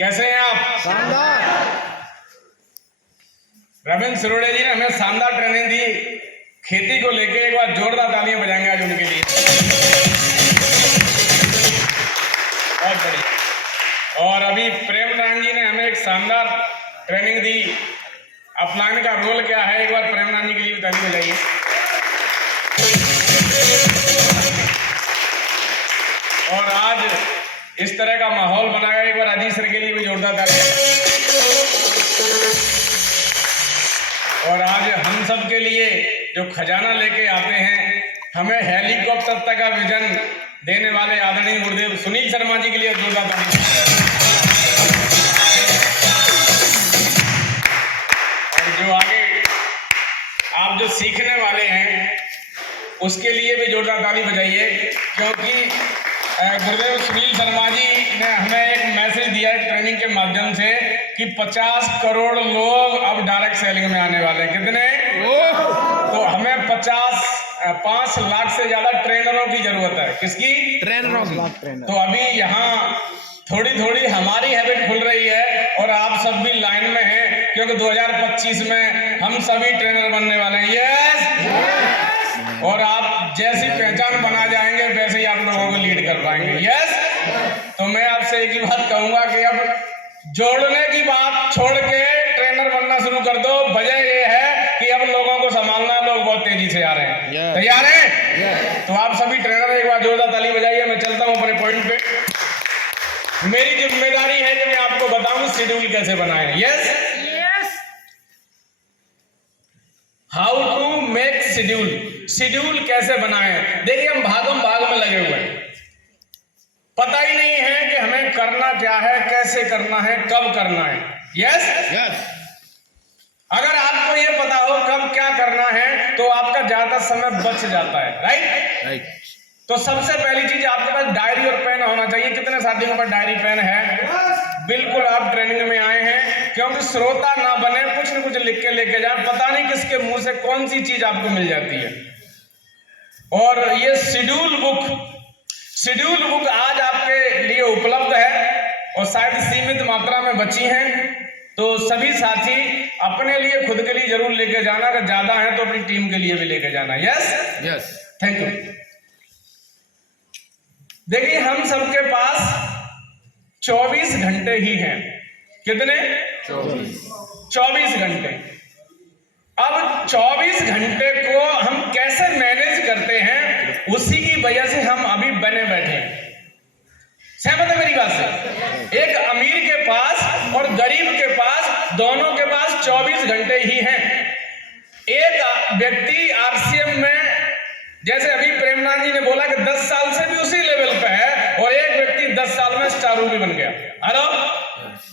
कैसे हैं आप? शानदार। रविंद्र सरोड़े जी ने हमें शानदार ट्रेनिंग दी खेती को लेके। एक बार जोरदार तालियां बजाएंगे आज उनके लिए। बहुत बढ़िया। और अभी प्रेमनाथ जी ने हमें एक शानदार ट्रेनिंग दी। अपलाइन का रोल क्या है, एक बार प्रेमनाथ जी के लिए ताली बजाइए। और आज इस तरह का माहौल बनाया, एक बार अजीत सर के लिए भी जोरदार ताली। और आज हम सब के लिए जो खजाना लेके आते हैं, हमें हेलीकॉप्टर तक का विजन देने वाले आदरणीय गुरुदेव सुनील शर्मा जी के लिए जोरदार ताली। और जो आगे आप जो सीखने वाले हैं उसके लिए भी जोरदार ताली बजाइए, क्योंकि गुरुदेव सुनील शर्मा जी ने हमें एक मैसेज दिया है ट्रेनिंग के माध्यम से कि 50 करोड़ लोग अब डायरेक्ट सेलिंग में आने वाले हैं। कितने? तो हमें 5 लाख से ज्यादा ट्रेनरों की जरूरत है। किसकी? ट्रेनरों की। तो अभी यहाँ थोड़ी थोड़ी हमारी हैबिट खुल रही है और आप सब भी लाइन में हैं, क्योंकि 2025 में हम सभी ट्रेनर बनने वाले हैं। यस। और आप जैसी पहचान बना जाएंगे वैसे ही आप लोगों को लीड कर पाएंगे। यस। तो मैं आपसे एक ही बात कहूंगा कि अब जोड़ने की बात छोड़ के ट्रेनर बनना शुरू कर दो। वजह ये है कि अब लोगों को संभालना, लोग बहुत तेजी से आ रहे हैं। तैयार हैं? तो आप सभी ट्रेनर एक बार जोरदार ताली बजाइए। मैं चलता हूं अपने पॉइंट पे। मेरी जिम्मेदारी है कि मैं आपको बताऊं शेड्यूल कैसे बनाएं। Yes. How to make schedule. Schedule कैसे बनाएं? देखिए, हम भागम भाग में लगे हुए हैं, पता ही नहीं है कि हमें करना क्या है, कैसे करना है, कब करना है। यस। अगर आपको ये पता हो कब क्या करना है तो आपका ज्यादा समय बच जाता है। राइट। तो सबसे पहली चीज आपके पास डायरी और पेन होना चाहिए। कितने साथियों पर डायरी पेन है? बिल्कुल, आप ट्रेनिंग में आए हैं, क्योंकि श्रोता ना बने, कुछ न कुछ लिख के लेके जाए। पता नहीं किसके मुंह से कौन सी चीज आपको मिल जाती है। और ये शेड्यूल बुक आज आपके लिए उपलब्ध है और शायद सीमित मात्रा में बची हैं। तो सभी साथी अपने लिए, खुद के लिए जरूर लेके जाना। अगर ज्यादा है तो अपनी टीम के लिए भी लेके जाना। यस। Thank you. देखिए, हम सबके पास 24 घंटे ही हैं। कितने? 24 घंटे। अब 24 घंटे को हम कैसे मैनेज करते हैं, उसी की वजह से हम अभी बने बैठे हैं। सहमत है मेरी बात से? एक अमीर के पास और गरीब के पास, दोनों के पास 24 घंटे ही हैं। एक व्यक्ति आरसीएम में, जैसे अभी प्रेमनाथ जी ने बोला कि 10 साल से भी उसी लेवल पे है, और एक व्यक्ति 10 साल में स्टार भी बन गया। हेलो,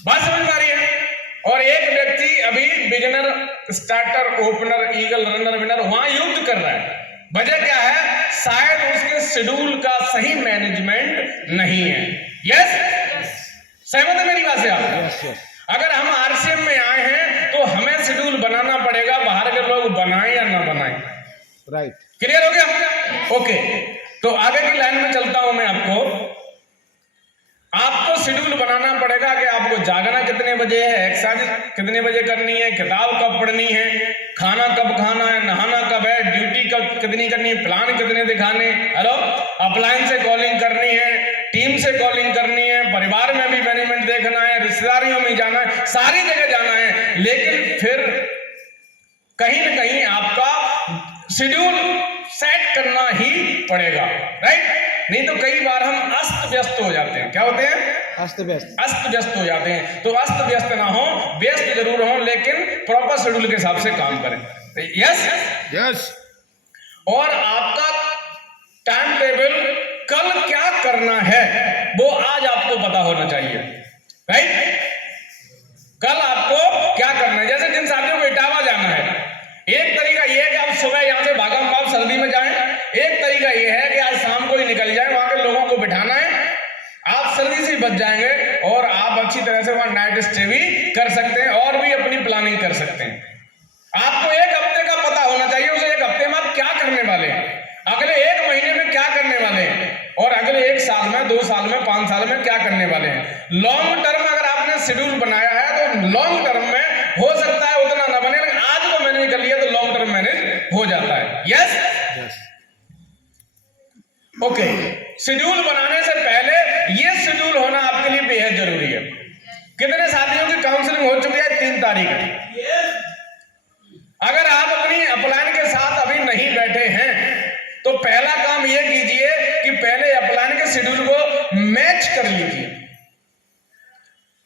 बात समझ में आ रही है? और एक व्यक्ति अभी beginner, starter, opener, eagle, runner, winner वहां युद्ध कर रहा है। वजह क्या है? शायद उसके शेड्यूल का सही मैनेजमेंट नहीं है। यस। सहमत है मेरी बात से आप? अगर हम आरसीएम में आए हैं तो हमें शेड्यूल बनाना पड़ेगा, बाहर के लोग बनाएं या ना बनाएं। राइट। क्लियर हो गया? ओके। तो आगे की लाइन में चलता हूं मैं। आपको शेड्यूल बनाना पड़ेगा कि आपको जागना कितने बजे है, एक्सरसाइज कितने बजे करनी है, किताब कब पढ़नी है, खाना कब खाना है, नहाना कब है, ड्यूटी कब कितनी करनी है, प्लान कितने दिखाने। हेलो, अपलाइन से कॉलिंग करनी है, टीम से कॉलिंग करनी है, परिवार में भी मैनेजमेंट देखना है, रिश्तेदारियों में जाना है, सारी जगह जाना है। लेकिन फिर कहीं ना कहीं आपका शेड्यूल सेट करना ही पड़ेगा। राइट। नहीं तो कई बार हम अस्त व्यस्त हो जाते हैं। क्या होते हैं? अस्त व्यस्त हो जाते हैं। तो अस्त व्यस्त ना हो, व्यस्त जरूर हो, लेकिन प्रॉपर शेड्यूल के हिसाब से काम करें। यस। और आपका टाइम टेबल कल क्या करना है वो आज आपको पता होना चाहिए। राइट। कल आपको क्या करना है। जैसे जिन साथियों को इटावा जाना है, एक तरीका यह है कि आप सुबह यहां से भागम भाग सर्दी में जाएं। एक तरीका यह है कि आज शाम को ही निकल जाएं, वहां के लोगों को बिठाना है, आप सर्दी से बच जाएंगे और आप अच्छी तरह से वहां नाइट स्टे भी कर सकते हैं और भी अपनी प्लानिंग कर सकते हैं। आपको एक हफ्ते का पता होना चाहिए, उसे एक हफ्ते में आप क्या करने वाले हैं, अगले एक महीने में क्या करने वाले हैं, और अगले 1 साल में, 2 साल में, 5 साल में क्या करने वाले हैं। लॉन्ग टर्म अगर आपने आपने शेड्यूल बनाया है तो लॉन्ग टर्म में हो सकता है उतना ना बने, लेकिन आज को मैनेज कर लिया तो लॉन्ग टर्म मैनेज हो जाता है। Yes, okay. शेड्यूल बनाने से पहले ये शेड्यूल होना आपके लिए बेहद जरूरी है। कितने साथियों की काउंसलिंग हो चुकी है? 3 तारीख है। अगर आप अपनी अपलाइन के साथ अभी नहीं बैठे हैं तो पहला काम यह कीजिए कि पहले अपलाइन के शेड्यूल को मैच कर लीजिए,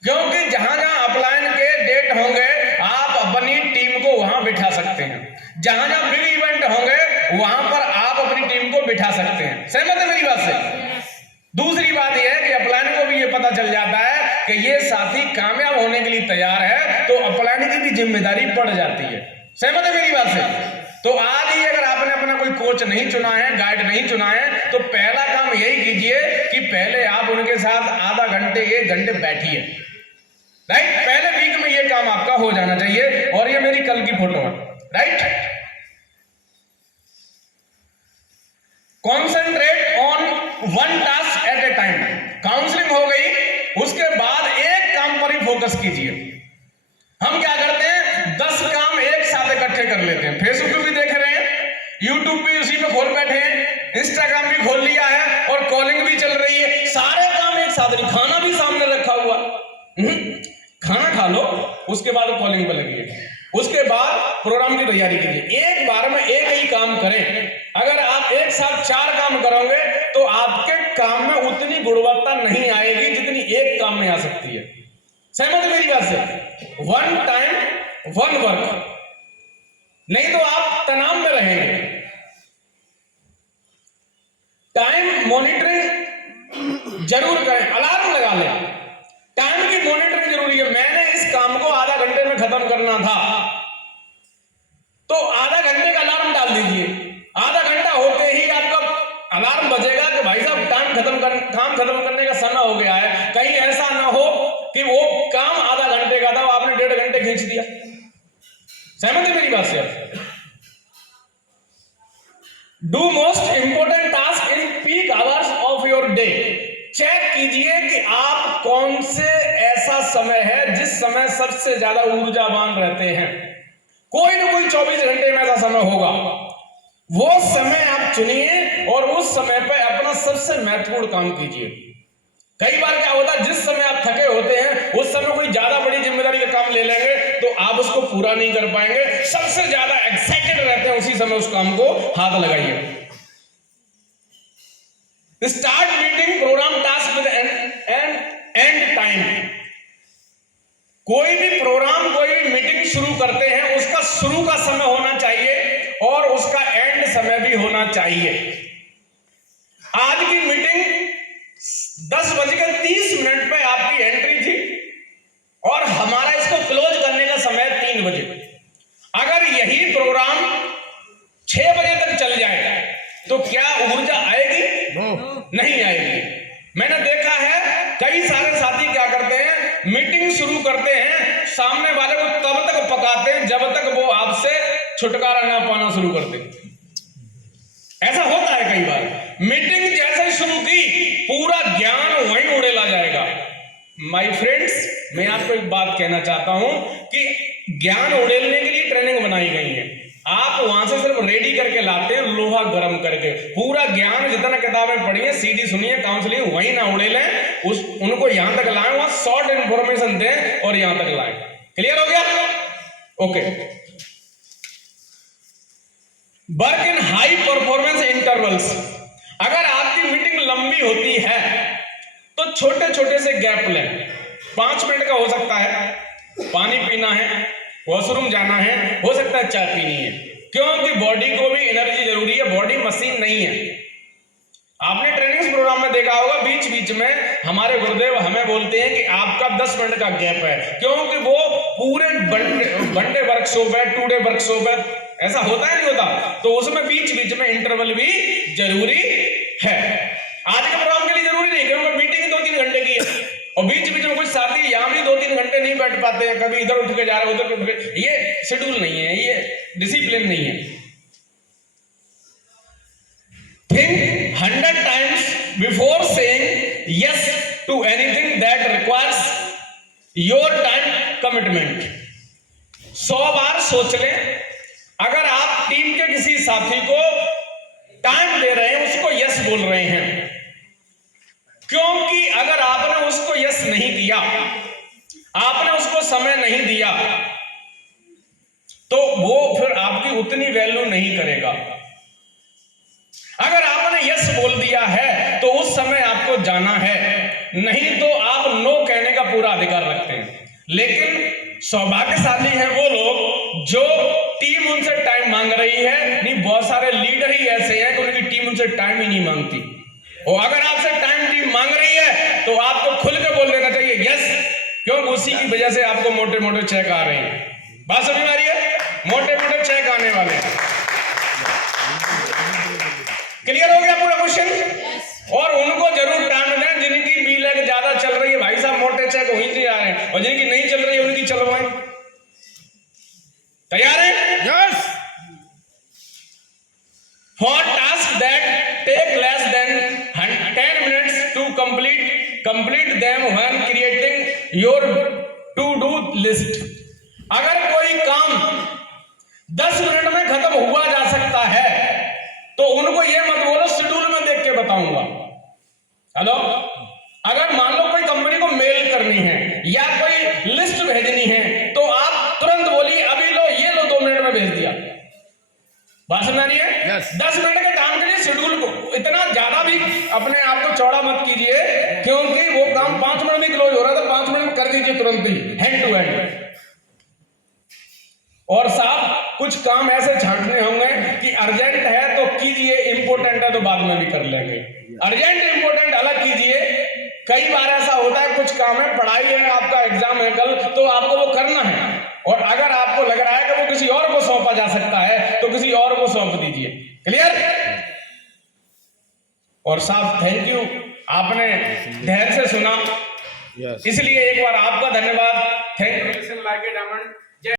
क्योंकि जहां जहां अपलाइन के डेट होंगे आप अपनी टीम को वहां बिठा सकते हैं, जहां जहां बिग इवेंट होंगे वहां पर आप अपनी टीम को बिठा सकते हैं। सहमत है मेरी बात से? दूसरी बात यह है कि अपलाइन को भी यह पता चल जाता है कि ये साथी कामयाब होने के लिए तैयार है, तो अपलाइन की भी जिम्मेदारी बढ़ जाती है। सहमत है मेरी बात से? तो आज ही अगर आपने अपना कोई कोच नहीं चुना है, गाइड नहीं चुना है, तो पहला काम यही कीजिए कि पहले आप उनके साथ आधा घंटे 1 घंटे बैठिए। राइट, पहले वीक में ये काम आपका हो जाना चाहिए। और ये मेरी कल की फोटो है। Right, concentrate on 1 task at A time. Counselling हो गई, उसके बाद एक काम पर ही फोकस कीजिए। हम क्या करते हैं, 10 काम एक साथ इकट्ठे कर लेते हैं। फेसबुक भी देख रहे हैं, यूट्यूब भी उसी में खोल बैठे हैं, इंस्टाग्राम भी खोल लिया है और कॉलिंग भी चल रही है। सारे काम एक साथ, खाना भी सामने रखा हुआ, खाना खा लो, उसके बाद कॉलिंग पर लगिए, उसके बाद प्रोग्राम की तैयारी कीजिए। एक बार में एक ही काम करें। अगर आप एक साथ 4 काम करोगे तो आपके काम में उतनी गुणवत्ता नहीं आएगी जितनी एक काम में आ सकती है। सहमत है मेरी बात से? 1 टाइम 1 वर्क, नहीं तो आप तनाव में रहेंगे। टाइम मॉनिटरिंग जरूर करें, अलार्म लगा लें। टाइम की मॉनिटरिंग जरूरी है। मैंने इस काम को आधा घंटे में खत्म करना था तो आधा घंटे का अलार्म डाल दीजिए। आधा घंटा होते ही आपका अलार्म बजेगा कि भाई साहब काम खत्म करने का समय हो गया है। कहीं ऐसा ना हो कि वो काम आधा घंटे का था, आपने 1.5 घंटे खींच दिया। सहमत है मेरी बात से? Do most important task in peak hours of your day. Check कीजिए कि आप कौन से ऐसा समय है जिस समय सबसे ज्यादा ऊर्जावान रहते हैं। कोई ना कोई 24 घंटे में ऐसा समय होगा, वो समय आप चुनिए और उस समय पर अपना सबसे महत्वपूर्ण काम कीजिए। कई बार क्या होता है, जिस समय आप थके होते हैं उस समय कोई ज्यादा बड़ी जिम्मेदारी का काम ले लेंगे तो आप उसको पूरा नहीं कर पाएंगे। सबसे ज्यादा एक्साइटेड रहते हैं उसी समय उस काम को हाथ लगाइए। Start meeting program task with end time. कोई भी प्रोग्राम, कोई भी मीटिंग शुरू करते हैं, उसका शुरू का समय होना चाहिए और उसका एंड समय भी होना चाहिए। आज की मीटिंग 10:30 पे आपकी एंट्री थी और हमारा इसको क्लोज करने का समय 3 बजे। अगर यही प्रोग्राम 6 बजे तक चल जाए तो क्या ऊर्जा आएगी? नहीं आएगी। मैंने देखा है कई सारे साथी क्या करते हैं, मीटिंग शुरू करते हैं, सामने वाले को तब तक पकाते हैं जब तक वो आपसे छुटकारा ना पाना शुरू करते। ऐसा होता है कई बार। मीटिंग जैसे शुरू की, पूरा ज्ञान वहीं उड़ेला जाएगा। माय फ्रेंड्स, मैं आपको एक बात कहना चाहता हूं कि ज्ञान उड़ेलने के लिए ट्रेनिंग बनाई गई है। आप वहां से सिर्फ रेडी करके लाते हैं, लोहा गर्म करके। पूरा ज्ञान जितना किताबें पढ़िए, सीधी सुनिए, काउंसलिंग वहीं ना उड़ेलें, उनको यहां तक लाएं, वहां शॉर्ट इंफॉर्मेशन दें और यहां तक लाएं। क्लियर हो गया? Okay. Work in high performance intervals. अगर आपकी मीटिंग लंबी होती है तो छोटे छोटे से गैप लें। 5 मिनट का हो सकता है, पानी पीना है, वॉशरूम जाना है, हो सकता है चाय पीनी है, क्योंकि बॉडी को भी एनर्जी जरूरी है। बॉडी मशीन नहीं है। आपने ट्रेनिंग प्रोग्राम में देखा होगा, बीच बीच में हमारे गुरुदेव हमें बोलते हैं कि आपका 10 मिनट का गैप है, क्योंकि वो पूरे वन डे वर्कशॉप है, 2 डे वर्कशॉप है, ऐसा होता है नहीं होता, तो उसमें बीच बीच में इंटरवल भी जरूरी है। आज के प्रोग्राम के लिए जरूरी नहीं, क्योंकि मीटिंग 2-3 घंटे की है और बीच बीच में कुछ साथी यहां भी 2-3 घंटे नहीं बैठ पाते हैं, कभी इधर उठ के जा रहे, उधर उठ के। ये शेड्यूल नहीं है, ये डिसिप्लिन नहीं है। Think 100 times before saying yes to anything that requires your time commitment. 100 बार सोच लें, अगर आप टीम के किसी साथी को टाइम दे रहे हैं, उसको यस बोल रहे हैं, क्योंकि अगर आपने उसको यस नहीं दिया, आपने उसको समय नहीं दिया, तो वो फिर आपकी उतनी वैल्यू नहीं करेगा। अगर आपने यस बोल दिया है तो उस समय आपको जाना है, नहीं तो आप नो कहने का पूरा अधिकार रखते हैं। लेकिन सौभाग्यशाली हैं वो लोग जो टीम उनसे टाइम मांग रही है। नहीं, बहुत सारे लीडर ही ऐसे हैं कि उनकी टीम उनसे टाइम ही नहीं मांगती, और अगर आपसे टाइम टीम मांग रही है तो आपको खुल के बोल देना चाहिए यस, क्योंकि उसी की वजह से आपको मोटे मोटे चेक आ रहे हैं। बात समझ में आ रही है? मोटे मोटे चेक आने वाले हैं। क्लियर हो गया पूरा क्वेश्चन? और उनको जरूर टाइम दें जिनकी बी लेग ज्यादा चल रही है, भाई साहब मोटे चेक हो ही नहीं आ रहे हैं, और जिनकी नहीं चल रही है उनकी चलवाएं। तैयार है? Yes. For tasks that take less than 10 minutes to complete them when creating your to-do list। अगर कोई काम 10 मिनट में खत्म हुआ जा सकता है तो उनको ये मत बोलो शेड्यूल में देख के बताऊंगा। हेलो, अगर मान लो कोई कंपनी को मेल करनी है या कोई लिस्ट भेजनी है तो आप तुरंत बोलिए अभी लो, ये लो, 2 मिनट में भेज दिया। बात समझ आ रही है? Yes. 10 मिनट के काम के लिए शेड्यूल को इतना ज्यादा भी अपने आप को चौड़ा मत कीजिए, क्योंकि वो काम 5 मिनट में क्लोज हो रहा था, 5 मिनट में कर दीजिए तुरंत ही, हैंड टू हैंड। और साहब कुछ काम ऐसे छांटने होंगे कि अर्जेंट है तो कीजिए, इंपॉर्टेंट है तो बाद में भी कर लेंगे। अर्जेंट इंपॉर्टेंट अलग कीजिए। कई बार ऐसा होता है कुछ काम है, पढ़ाई है, आपका एग्जाम है कल, तो आपको वो करना है, और अगर आपको लग रहा है कि वो किसी और को सौंपा जा सकता है तो किसी और को सौंप दीजिए। क्लियर? और साहब थैंक यू, आपने धैर्य से सुना, Yes. इसलिए एक बार आपका धन्यवाद। Thank you. Like it diamond.